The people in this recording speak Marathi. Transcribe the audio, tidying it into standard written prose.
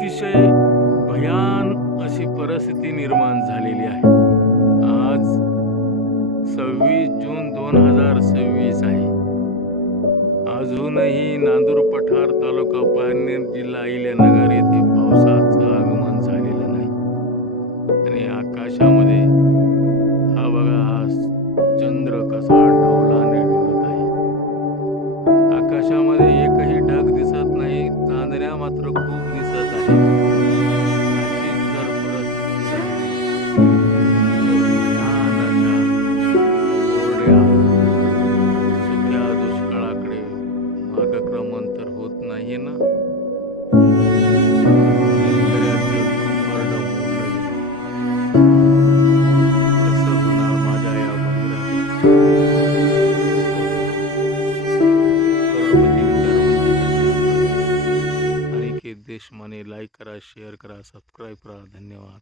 अतिशय भयान अशी परिस्थिती निर्माण झालेली आहे. आज 26 जून 2026 आहे. अजूनही नांदूर पठार तालुका पारनेर जिल्हा अहिल्यानगर येथे पावसाचं आगमन झालेलं नाही. आणि आकाशामध्ये हा बघा हा चंद्र कसा डौलाने डुलत आहे. आकाशामध्ये एकही ढग दिसत नाही, चांदण्या मात्र खूप दिसत आहेत. अशीच जर परिस्थिती राहिली तर भयान अशा कोरड्या सुक्या दुष्काळाकडे मार्गक्रमण तर होत नाही ना. शेतकऱ्याचं कंबरडं मोडलं गेलं. कसं होणार माझ्या या बंधुराचं? करोडपती विचार मंचासाठी अनिकेत देशमाने. लाईक करा, शेअर करा, सबस्क्राईब करा. धन्यवाद.